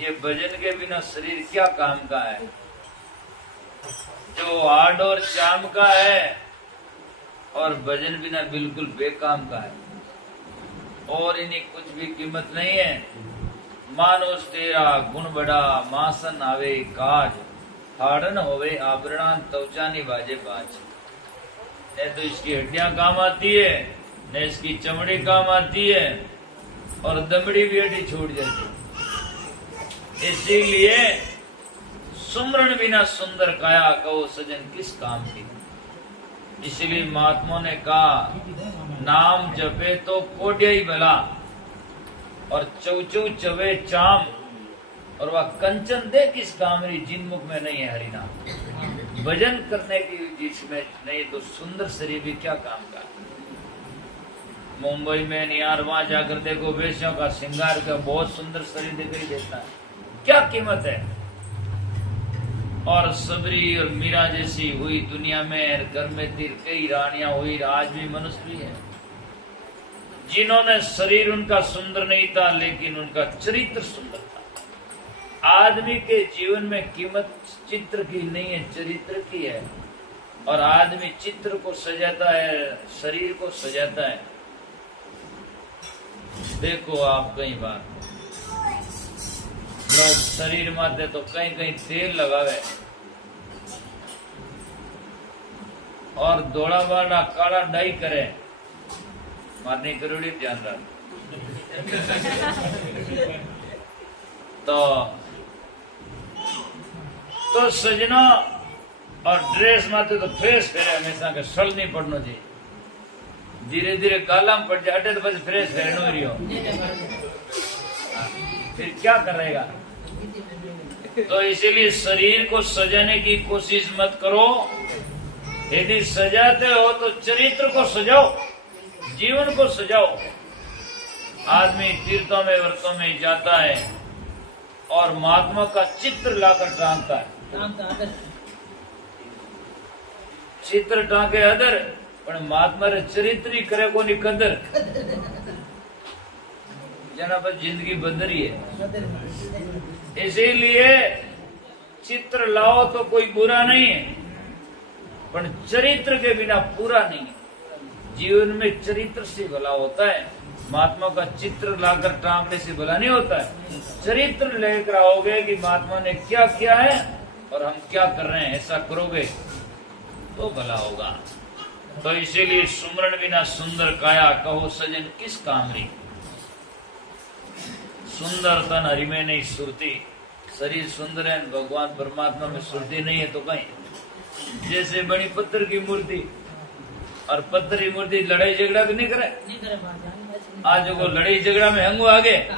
ये भजन के बिना शरीर क्या काम का है? जो हाड और चाम का है और भजन बिना बिल्कुल बेकाम का है, और इन्हें कुछ भी कीमत नहीं है। मानुष तेरा गुण बड़ा, मासन आवे काज, हाड़न होवे आभरणान, त्वचा निभाजे बाज। न तो इसकी हड्डियां काम आती है, न इसकी चमड़ी काम आती है, और दमड़ी भी हड्डी छूट जाती है। इसीलिए सुमरण बिना सुंदर काया, कहो सजन किस काम की। इसलिए महात्माओं ने कहा, नाम जपे तो कोड्या ही भला, और चौचौ चवे चाम, और वह कंचन दे किस कामरी, जिनमुख में नहीं है हरिनाम। भजन करने की जिसमें नहीं तो सुंदर शरीर भी क्या काम का। मुंबई में यार वहां जाकर देखो, वेश्यों का श्रृंगार का बहुत सुंदर शरीर दिखाई देता है, क्या कीमत है। और सबरी और मीरा जैसी हुई दुनिया में, घर में कई रानियां हुई, आज भी मनुष्य भी है जिन्होंने शरीर उनका सुंदर नहीं था, लेकिन उनका चरित्र सुंदर था। आदमी के जीवन में कीमत चित्र की नहीं है, चरित्र की है। और आदमी चित्र को सजाता है, शरीर को सजाता है। देखो आप कई बार लोग शरीर माथे तो कहीं कहीं तेल लगावे, और दौड़ा बाड़ा काला डाई करे, मारने करोड़ी ध्यान रख। तो सजना और ड्रेस माथे तो फ्रेश करे हमेशा के, सल नहीं पड़ना चाहिए। धीरे धीरे काला में पड़ जाए तो बस फ्रेश रहना रही हो, फिर क्या करेगा। तो इसीलिए शरीर को सजाने की कोशिश मत करो। यदि सजाते हो तो चरित्र को सजाओ, जीवन को सजाओ। आदमी तीर्थों में व्रतों में जाता है और महात्मा का चित्र लाकर टांगता है, चित्र टांगे अदर, पर महात्मा रे चरित्र ही करे को नहीं कदर। जना पर जिंदगी बदरी है। इसीलिए चित्र लाओ तो कोई बुरा नहीं है, पर चरित्र के बिना पूरा नहीं है। जीवन में चरित्र से भला होता है, महात्मा का चित्र लाकर टांगने से भला नहीं होता है। चरित्र लेकर आओगे कि महात्मा ने क्या किया है और हम क्या कर रहे हैं, ऐसा करोगे तो भला होगा। तो इसीलिए सुमरण बिना सुंदर काया, कहो सजन किस कामरी। सुंदर तन हरि में नहीं सुरती। शरीर सुंदर है, भगवान परमात्मा में सुरती नहीं है तो कहीं। जैसे बनी पत्थर की मूर्ति, और पत्थर की मूर्ति लड़ाई झगड़ा तो नहीं करे। आज वो लड़ाई झगड़ा में हंगू आगे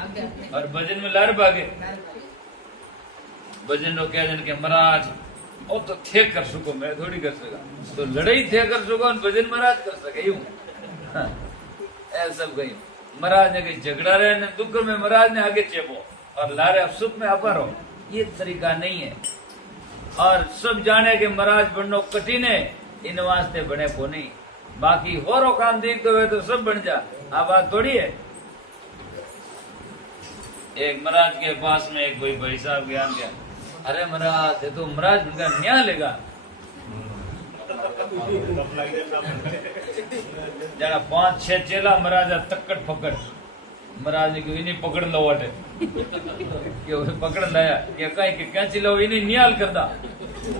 और भजन में लार भागे। भजन नो क्या जन के महाराज ओ तो थे कर सको, मैं थोड़ी कर सका। तो लड़ाई थे कर सको और भजन महाराज कर सके, यूं ऐसा कहीं। महाराज ने कहीं झगड़ा रहे ने दुख में महाराज ने आगे चेपो, और लारे सुख में अपारो, ये तरीका नहीं है। और सब जाने के महाराज बनना कठिन है, इन वास्ते बने को नहीं। बाकी होरो काम देख दो तो सब बन जा, आ बात थोड़ी है। एक महाराज के पास में एक कोई भाई साहब ज्ञान गया, अरे महाराज ये तो महाराज उनका न्याय लेगा। जरा 5-6 चेला महाराज तक्कड़ पकड़, महाराज ने क्यों नहीं पकड़ लो वाटे क्यों पकड़ लाया क्या कहीं के क्या चिल्लाओ इन्हें न्याल करता।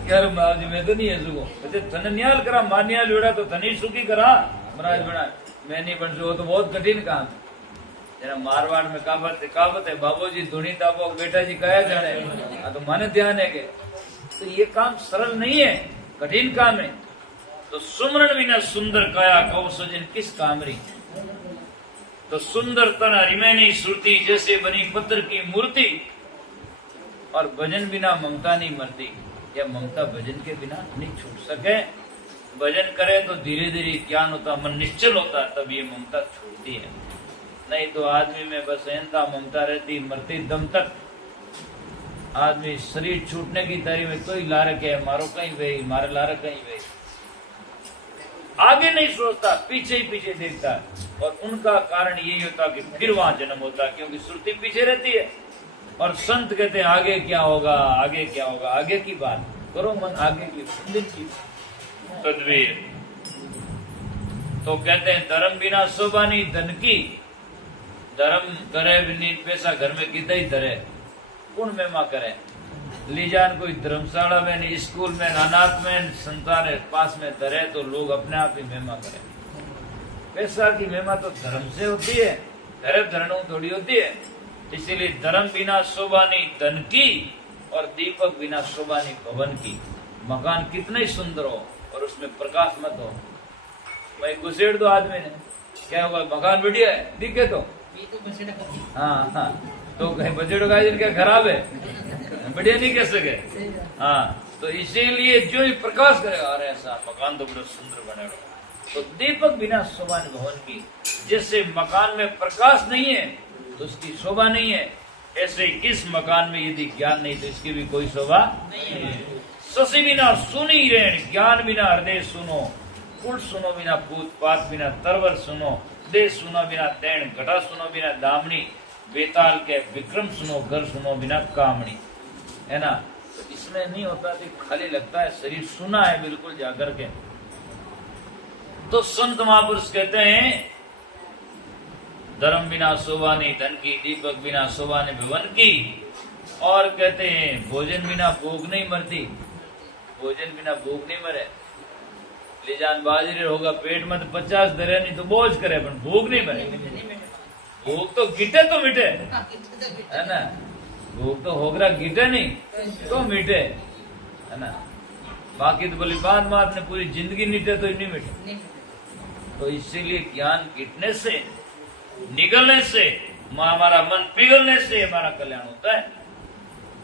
यार महाराज मैं तो नहीं है सुको, थने न्याल करा, मां न्याल बेड़ा तो थनी सुखी करा महाराज बना, मैं नहीं बन सको तो बहुत कठिन काम। जरा मारवाड़ में कहावत है बाबूजी धुनी ताबो बेटा जी कहा जाने, तो माने ध्यान है के तो ये काम सरल नहीं है, कठिन काम है। तो सुमरण बिना सुंदर काया, कहो सजन किस कामरी। तो सुंदर तन हरि में नहीं सुरती, जैसे बनी पत्थर की मूर्ति। और भजन बिना ममता नहीं मरती, या ममता भजन के बिना नहीं छूट सके। भजन करे तो धीरे धीरे ज्ञान होता, मन निश्चल होता, तब ये ममता छूटती है। नहीं तो आदमी में बस अहंता ममता रहती, मरते दम तक। आदमी शरीर छूटने की तैयारी में तो ही लारक है, मारो कहीं वही, मारे लारक कहीं वही, आगे नहीं सोचता, पीछे ही पीछे देखता है। और उनका कारण यही होता कि फिर वहां जन्म होता, क्योंकि श्रुति पीछे रहती है। और संत कहते हैं आगे क्या होगा, आगे क्या होगा, आगे की बात करो, मन आगे की तदबीर। तो कहते हैं धर्म बिना शोभा नहीं धन की, धर्म करे बिनी पैसा घर में कितना ही धरे, कौन महिमा करे। लीजान कोई धर्मशाला में नहीं, स्कूल में, अनाथ में, संतान पास में धरे तो लोग अपने आप ही महिमा करे। पैसा की महिमा तो धर्म से होती है, धर्म धरणों थोड़ी होती है। इसीलिए धर्म बिना शोभा नहीं धन की, और दीपक बिना शोभा नहीं भवन की। मकान कितना ही सुंदर हो और उसमें प्रकाश मत हो, भाई घुसेड़ दो आदमी ने, क्या होगा, मकान बढ़िया है दिखे तो हाँ हाँ, तो कहीं बजट का क्या खराब है, बढ़िया नहीं कह सके। हाँ, तो इसीलिए जो ही प्रकाश करेगा, अरे ऐसा मकान तो बड़ा सुंदर बनेगा। तो दीपक बिना शोभा नहीं भवन की, जैसे मकान में प्रकाश नहीं है तो उसकी शोभा नहीं है, ऐसे ही इस मकान में यदि ज्ञान नहीं तो इसकी भी कोई शोभा नहीं है। शशि बिना सुनी रेण, ज्ञान बिना हृदय सुनो, कुल सुनो बिना पूत पात बिना तरवर सुनो, देश सुनो बिना दैन, घटा सुनो बिना दामनी, बेताल के विक्रम सुनो, घर सुनो बिना कामनी, है ना। तो इसमें नहीं होता तो खाली लगता है, शरीर सुना है बिल्कुल जाकर के। तो संत महापुरुष कहते हैं धर्म बिना शोभा नहीं धन की, दीपक बिना शोभा नहीं भवन की। और कहते हैं भोजन बिना भूख नहीं मरती, भोजन बिना भूख नहीं मरे। ले जान बाजरे होगा पेट में तो 50 धरे नहीं तो बोझ करे, पर भूख नहीं मरे। भूख तो गिटे तो मिटे, है ना, भूख तो होगरा गिटे नहीं तो मिटे, है ना। बाकी तो बोली बात बात ने पूरी जिंदगी नीटे तो नहीं मिटे। तो इसीलिए ज्ञान गिटने से, निगलने से, हमारा मन पिघलने से हमारा कल्याण होता है।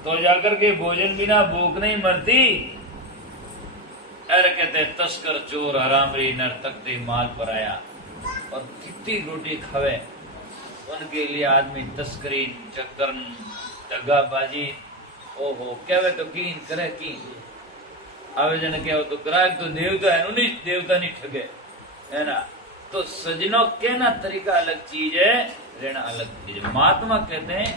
तो जाकर के भोजन बिना भूख नहीं मरती। अरे कहते तस्कर चोर हरामरी नर तकते माल पर आया। और कितनी रोटी खावे उनके लिए आदमी तस्करी चक्कर दगाबाजी ओहो कहवे तो कीन करे कीन आवेदन क्या हो तो ग्राहक तो देवता है, उन्हीं देवता नहीं ठगे, है ना। तो सजनों कहना तरीका अलग चीज है, रहना अलग चीज है। महात्मा कहते हैं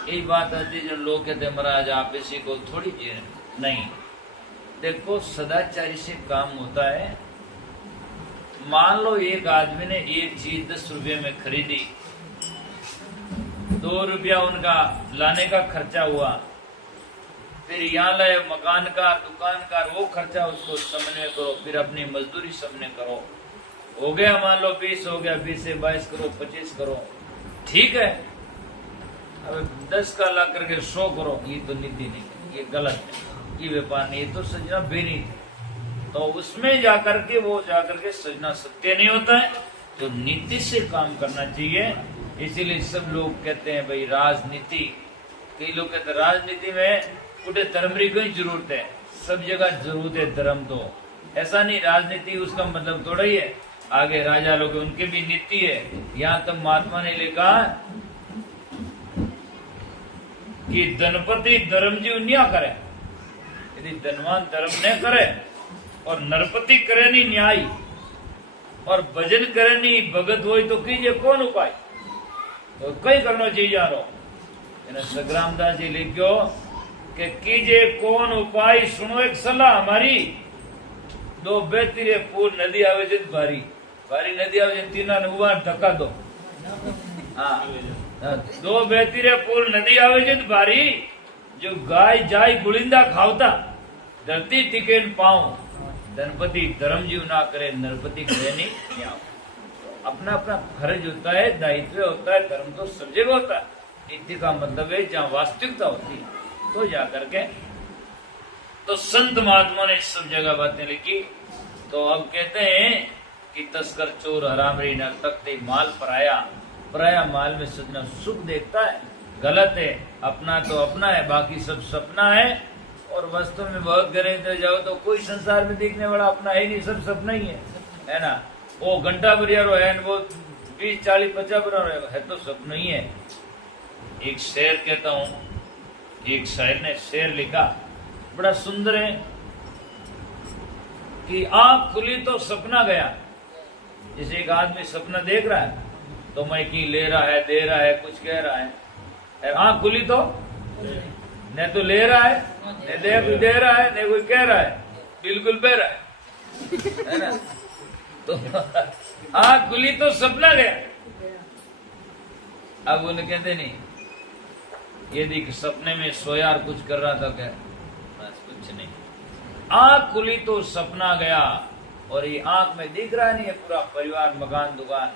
यही बात आती है जो लोग कहते हैं महाराज आप इसी को थोड़ी चीज नहीं। देखो सदाचारी से काम होता है। मान लो एक आदमी ने एक चीज 10 रुपये में खरीदी, 2 रुपया उनका लाने का खर्चा हुआ, फिर यहाँ लाए मकान का दुकान का वो खर्चा उसको समन्वय करो, फिर अपनी मजदूरी समन्वय करो, हो गया मान लो 20 हो गया, 20 से 22 करो 25 करो, ठीक है। अब 10 का ला करके 100 करो, ये तो नीति नहीं, ये गलत है, ये व्यापार नहीं, ये तो सजना बेनीति है। तो उसमें जाकर के वो जाकर के सजना सत्य नहीं होता है। तो नीति से काम करना चाहिए। इसीलिए सब लोग कहते हैं भाई राजनीति, कई लोग कहते हैं राजनीति में कुछ धर्म की कोई जरूरत है, सब जगह जरूरत है धर्म। तो ऐसा नहीं, राजनीति उसका मतलब थोड़ा ही है। आगे राजा लोग उनके भी नीति है। यहाँ तक महात्मा ने लिखा कि धनपति धर्म जीव न्याय करे, यदि धनवान धर्म न करे और नरपति करे नहीं न्याय और भजन करे नहीं भगत हो तो कीजिए कौन उपाय। तो कई करना चाहिए यारो। संग्राम दास जी लिखो कि कीजिए कौन उपाय, सुनो एक सलाह हमारी, 2 बेतिरे पूर नदी आवे जत भारी, भारी नदी आवे जत तीना ने हुआ धक्का दो। हाँ 2 बेतिरे पूर नदी आवे जत भारी, जो गाय जाय गुलिंदा खावता, धरती टिके पाऊं, धनपति धर्म जीव ना करे, नरपति करे नहीं। अपना अपना फर्ज होता है, दायित्व होता है, धर्म तो सब जगह होता है। नीति का मतलब है जहाँ वास्तविकता होती है तो जाकर के। तो संत महात्मा ने सब जगह बातें लिखी। तो अब कहते हैं कि तस्कर चोर हरामरी नर तकते माल पराया, पराया माल में सजना सुख देखता है, गलत है। अपना तो अपना है, बाकी सब सपना है। और वास्तव में बहुत गहरे जाओ तो कोई संसार में देखने वाला अपना है नहीं, सब सपना ही है ना। वो घंटा बरियारो है, वो 20 40 50 बरियारो है तो सपना ही है। एक शेर कहता हूं, एक शायर ने शेर लिखा बड़ा सुंदर है कि आंख खुली तो सपना गया। जैसे एक आदमी सपना देख रहा है तो मैं की ले रहा है, दे रहा है, कुछ कह रहा है, आंख खुली तो न तो ले रहा है, न दे रहा है, न कोई कह रहा है, बिल्कुल बह रहा है ना। तो आंख खुली तो सपना गया। अब उन्हें कहते नहीं, यदि सपने में सोया और कुछ कर रहा था क्या, बस कुछ नहीं। आंख खुली तो सपना गया, और ये आंख में दिख रहा नहीं है पूरा परिवार, मकान, दुकान।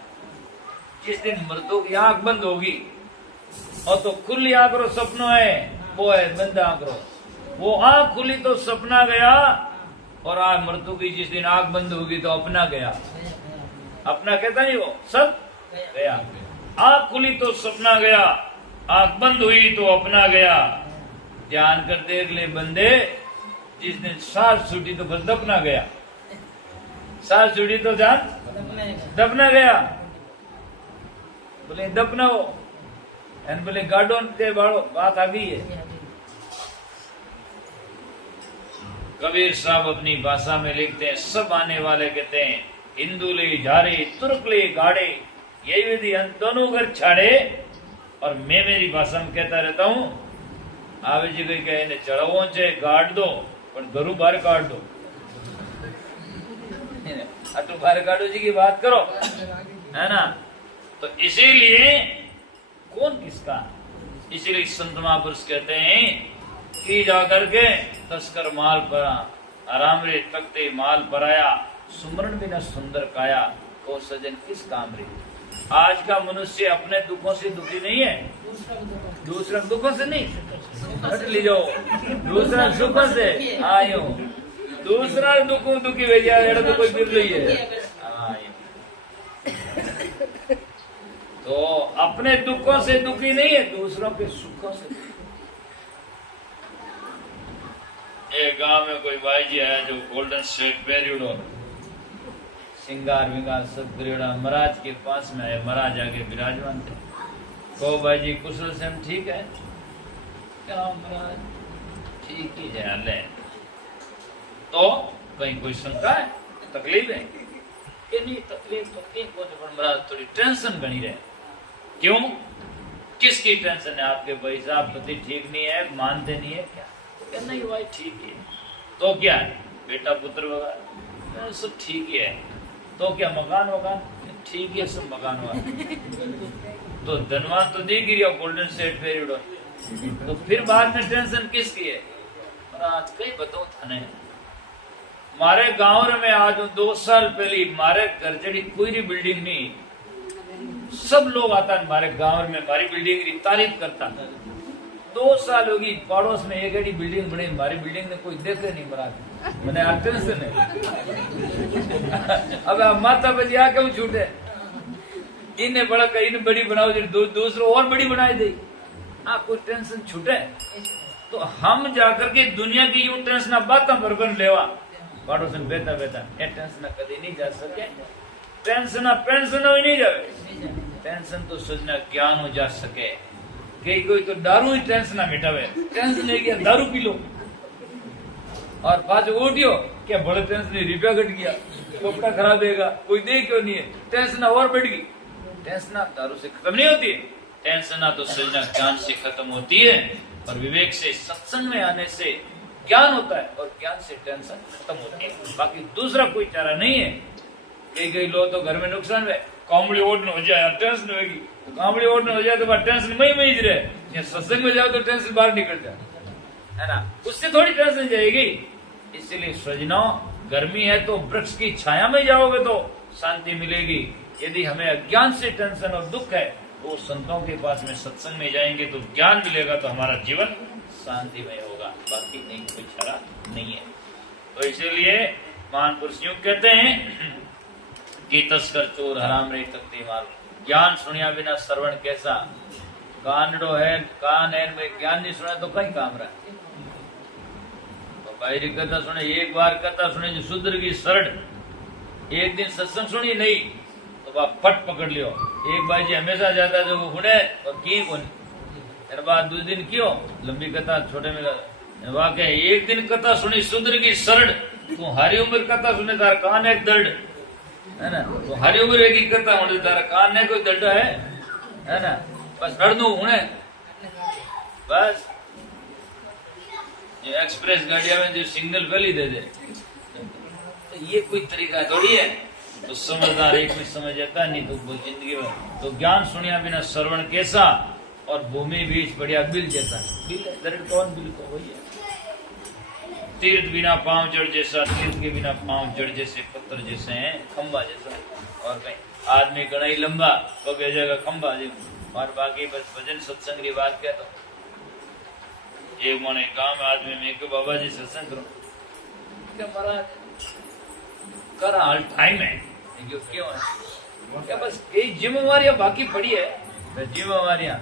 जिस दिन मृत्यु की आंख बंद होगी, और तो खुली आंख रो सपना है, वो है बंद आंख रो। वो आंख खुली तो सपना गया, और आज मृत्यु की जिस दिन आंख बंद होगी तो अपना गया। अपना कहता नहीं, वो सब गया। आंख खुली तो सपना गया, आंख बंद हुई तो अपना गया। ध्यान कर देख ले बंदे, जिस दिन सांस छूटी तो बस दफना गया। सांस छूटी तो जान दफना गया। बोले दफना हो, बोले गाडो के बाड़ो, बात आ गई है। कबीर साहब अपनी भाषा में लिखते हैं, सब आने वाले कहते हैं, हिंदू ले झारे, तुर्क ले गाड़े, यही विधि दोनों घर छाड़े। और मैं मेरी भाषा में कहता रहता हूँ, आवे जी कहीं कहे चढ़ावो चे गाड़ दो, पर घरू बाहर काट दो। अटू बाहर काटो जी की बात करो, है ना। तो इसीलिए कौन किसका, इसीलिए संत महापुरुष कहते हैं कि जाकर के तस्कर माल परा, आराम रे तकते माल पराया, सुमरण बिना सुंदर काया, वो सजन किस काम रे। आज का मनुष्य अपने दुखों से दुखी नहीं है, दूसरे दुखों से नहीं, हट ली जाओ, दूसरा सुखों से आयो, दूसरा दुखों दुखी भैया, तो कोई गिर रही है। तो अपने दुखों से दुखी नहीं है, दूसरों के सुखों से। एक गांव में कोई भाई जी आया जो गोल्डन स्टेट पेरियोडो, सिंगार विंगार सब करियोड़ा, महाराज के पास में आए। महाराज आगे विराजमान थे। कहो भाई जी कुशल से हम ठीक है? क्या महाराज ठीक ही है। ले तो कहीं कोई शंका है, तकलीफ है? कि नहीं तकलीफ तो कहीं को नहीं, महाराज थोड़ी टेंशन बनी रहे। क्यों, किसकी टेंशन है? आपके भाई साहब पति ठीक नहीं है, मानते नहीं है क्या? नहीं भाई ठीक है। तो क्या है, बेटा पुत्र वगैरह सब ठीक ही है। तो क्या मकान वकान ठीक है, सब मकान वकान तो धनवान तो दे गिरी गोल्डन स्टेट पेरियोड। तो फिर बाद में टेंशन किसकी है? आज कई बताओ थाने मारे गांव में आज 2 साल पहले मारे घर जड़ी कोई बिल्डिंग नहीं, सब लोग आता हमारे गांव में, हमारी बिल्डिंग की तारीफ करता। 2 साल होगी पड़ोस में एक एडी बिल्डिंग बनी, हमारी बिल्डिंग ने कोई देखे नहीं। महाराज मैंने टेंशन है। अब माता बजी आ क्यों छूटे, इन्हें बड़ा कहीं ने बड़ी बनाओ, दूसरों और बड़ी बनाई दे, कोई टेंशन छूटे। तो हम जाकर के दुनिया की यूं टेंशन बात बरबन लेवा, पड़ोस में बेता बेता ये टेंशन कभी नहीं जा सके। टेंशन पेंशन ही नहीं जावे, टेंशन तो सजना ज्ञान हो जा सके। कई कोई तो दारू ही टेंशन ना मिटावे, टेंशन है क्या दारू पी लो और पाँच उठियो क्या बड़े टेंशन, रुपया घट गया, कपड़ा खराब देगा, कोई दे क्यों नहीं है, टेंशन और बढ़ गई। टेंशन दारू से खत्म नहीं होती है, टेंशन तो सजना ज्ञान से खत्म होती है। और विवेक से सत्संग में आने से ज्ञान होता है, और ज्ञान से टेंशन खत्म होती है। बाकी दूसरा कोई चारा नहीं है। कई लोग तो घर में नुकसान है, कामड़ी ओढ़ हो जाए टेंशन होगी, तो कामड़ी ओढ़ हो जाए तो बात टेंशन मई रहे। सत्संग में जाओ तो टेंशन बाहर निकल जाए, है ना, उससे थोड़ी टेंशन जाएगी। इसलिए सजनाओ, गर्मी है तो वृक्ष की छाया में जाओगे तो शांति मिलेगी। यदि हमें अज्ञान से टेंशन और दुख है तो संतों के पास में सत्संग में जाएंगे तो ज्ञान मिलेगा, तो हमारा जीवन शांतिमय होगा। बाकी नहीं कोई छाड़ा नहीं है। तो इसीलिए महान पुरुष यूं कहते हैं कि तस्कर चोर हराम रे तकते मार, ज्ञान सुनिया बिना श्रवण कैसा। कानडो है कान है, में ज्ञान नहीं सुना तो कहीं काम रहा। तो बाहरी कथा सुने, एक बार कथा सुने जो शूद्र की शरण, एक दिन सत्संग सुनी नहीं तो वह फट पकड़ लियो। एक बार जी हमेशा जाता जो वो हुने और की कौन, बाद 2 दिन क्यों लंबी कथा छोटे में वाकई। एक दिन कथा सुनी शूद्र की शरण, तू हरी उम्र कथा सुने तार कान एक दर्द, है ना, तो हरी उम्र एक ही कथा होने तार कान ने कोई दर्द है ना, बस रड़ दू हुने बस ये एक्सप्रेस गाड़िया में जो सिग्नल पहले दे दे, तो ये कोई तरीका थोड़ी है। तो समझदार एक भी समझ जाता, नहीं तो वो जिंदगी में तो ज्ञान सुनिया बिना श्रवण कैसा, और भूमि बीच बढ़िया बिल जैसा। बिल है दरड़ कौन, बिल तो वही है। तीर्थ बिना पांव जड़ जैसा, तीर्थ के बिना पांव जड़ जैसे, पत्थर जैसे हैं, खंबा जैसा। और कहीं आदमी घना ही लंबा तो कह जाएगा खंबा जी, और बाकी बस भजन सत्संग की बात क्या। तो एक मोने गांव में आदमी में क्यों बाबा जी सत्संग करो, क्या महाराज कर हाल टाइम है क्यों है क्या, बस यही जिम्मेवारियां बाकी पड़ी है। जिम्मेवारियां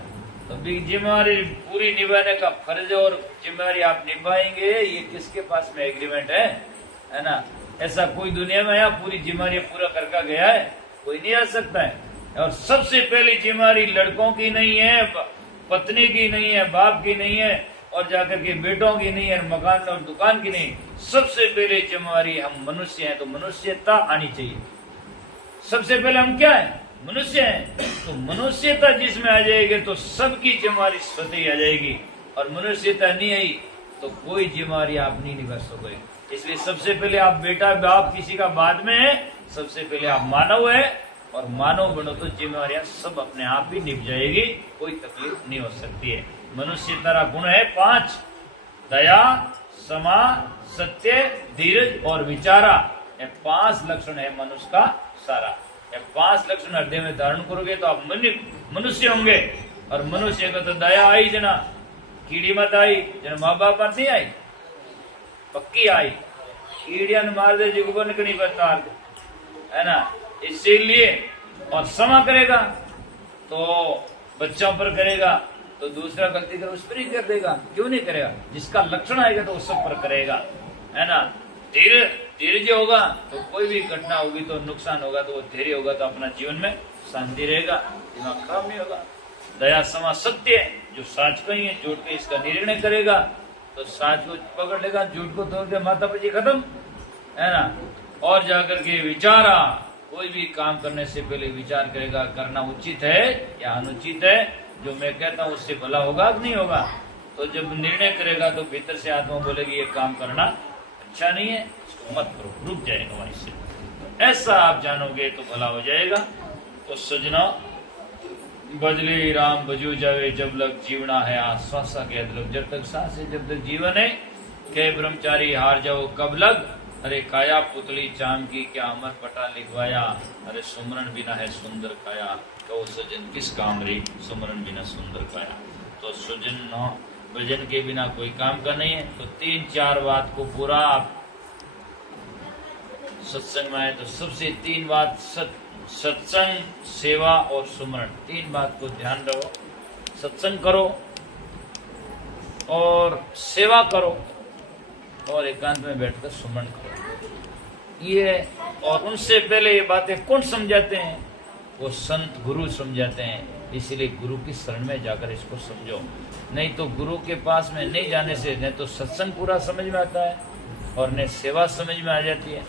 तो जिम्मेवारी पूरी निभाने का फर्ज है, और जिम्मेवारी आप निभाएंगे, ये किसके पास में एग्रीमेंट है ना। ऐसा कोई दुनिया में आया पूरी जिम्मेवारी पूरा करके गया है, कोई नहीं आ सकता है। और सबसे पहली जिम्मेवारी लड़कों की नहीं है, पत्नी की नहीं है, बाप की नहीं है, और जाकर के बेटों की नहीं है, मकान और दुकान की नहीं। सबसे पहले जिम्मेवारी हम मनुष्य हैं, तो मनुष्यता आनी चाहिए। सबसे पहले हम क्या है, मनुष्य हैं। तो मनुष्यता जिसमें आ जाएगी तो सबकी जिम्मेवारी स्वतः ही आ जाएगी, और मनुष्यता नहीं आई तो कोई जिम्मेवारी आप नहीं निभा सकोगे। इसलिए सबसे पहले आप बेटा बाप किसी का बाद में है, सबसे पहले आप मानव है, और मानव बनो तो जिम्मेवारियां सब अपने आप ही निभ जाएगी, कोई तकलीफ नहीं हो सकती है। मनुष्यता का गुण है 5, दया, क्षमा, सत्य, धीरज और विचारा। ये 5 लक्षण है मनुष्य का सारा। ये 5 लक्षण हृदय में धारण करोगे तो आप मनुष्य होंगे। और मनुष्य को तो दया आई जना, कीड़ी मत आई जना, माँ बाप मत नहीं आई, पक्की आई। कीड़िया ने मार दे जी को नहीं पता है ना, इसीलिए। और क्षमा करेगा तो बच्चों पर करेगा, तो दूसरा गलती कर उस पर ही कर देगा, क्यों नहीं करेगा। जिसका लक्षण आएगा तो उस सब पर करेगा, है ना। धैर्य होगा तो कोई भी घटना होगी तो नुकसान होगा तो वो धैर्य होगा तो अपना जीवन में शांति रहेगा, दिमाग खराब नहीं होगा। दया, क्षमा, सत्य, जो साच कही है झूठ के इसका निर्णय करेगा तो साच को पकड़ लेगा, झूठ को तोड़ के माता पिता खत्म, है ना। और जाकर के विचारा, कोई भी काम करने से पहले विचार करेगा करना उचित है या अनुचित है, जो मैं कहता हूँ उससे भला होगा कि नहीं होगा। तो जब निर्णय करेगा तो भीतर से आत्मा बोलेगी ये काम करना अच्छा नहीं है, इसको मत करो, रुक जाएगा वहीं से। ऐसा आप जानोगे तो भला हो जाएगा। तो सजना बजले राम बजू जावे, जब लग जीवना है आश्वासा के अदलग। जब तक सांस है जब तक जीवन है, के ब्रह्मचारी हार जाओ कब लग। अरे काया पुतली चाम की, क्या अमर पटा लिखवाया। अरे सुमरन बिना है सुंदर काया, तो सजन किस काम रे, सुमरन बिना सुंदर काया। तो सुजन भजन के बिना कोई काम का नहीं है। तो 3-4 बात को पूरा आप सत्संग में आए तो सबसे 3 बात, सत्संग, सेवा और सुमरण, 3 बात को ध्यान रखो। सत्संग करो और सेवा करो और एकांत में बैठकर सुमरण करो। ये और उनसे पहले ये बातें कौन समझाते हैं, वो संत गुरु समझाते हैं। इसीलिए गुरु की शरण में जाकर इसको समझो, नहीं तो गुरु के पास में नहीं जाने से न तो सत्संग पूरा समझ में आता है और न सेवा समझ में आ जाती है।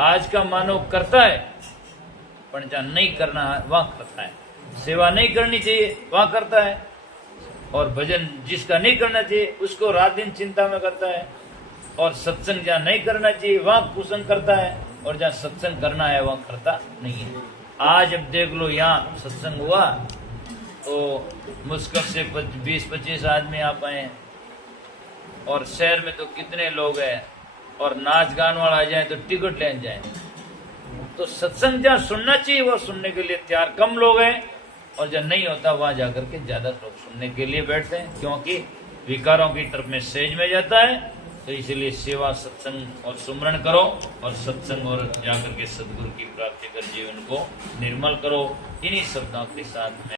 आज का मानव करता है पर जहाँ नहीं करना है वहाँ करता है, सेवा नहीं करनी चाहिए वहाँ करता है, और भजन जिसका नहीं करना चाहिए उसको रात दिन चिंता में करता है, और सत्संग जहाँ नहीं करना चाहिए वहाँ कुसंग करता है, और जहाँ सत्संग करना है वहाँ करता नहीं है। आज अब देख लो यहाँ सत्संग हुआ तो मुश्किल से 20-25 आदमी आ पाए, और शहर में तो कितने लोग हैं, और नाच गान वाला आ जाए तो टिकट लेने जाए। तो सत्संग जहाँ सुनना चाहिए वो सुनने के लिए तैयार कम लोग हैं, और जब नहीं होता वहां जाकर के ज्यादा लोग सुनने के लिए बैठते हैं, क्योंकि विकारों की तरफ में सेज में जाता है। तो इसलिए सेवा, सत्संग और सुमरण करो, और सत्संग और जाकर के सदगुरु की प्राप्ति कर जीवन को निर्मल करो। इन्हीं शब्दों के साथ में